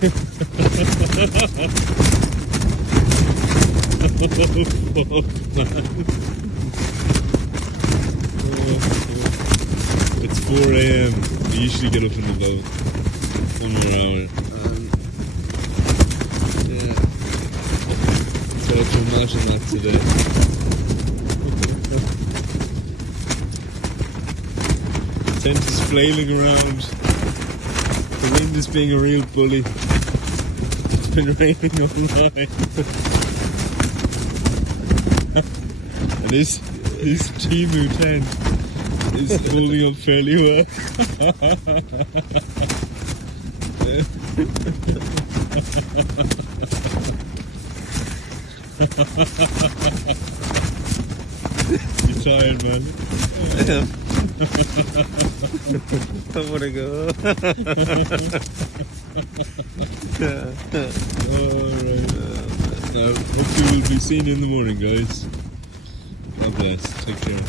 It's 4 AM. I usually get up in about 1 more hour. Yeah. So I can imagine that today. The tent is flailing around. The wind is being a real bully. It's been raining all night. And this Timu tent is holding up fairly well. You're tired, man. I wanna go. Alright. Hopefully we'll be seeing you in the morning, guys. God bless. Take care.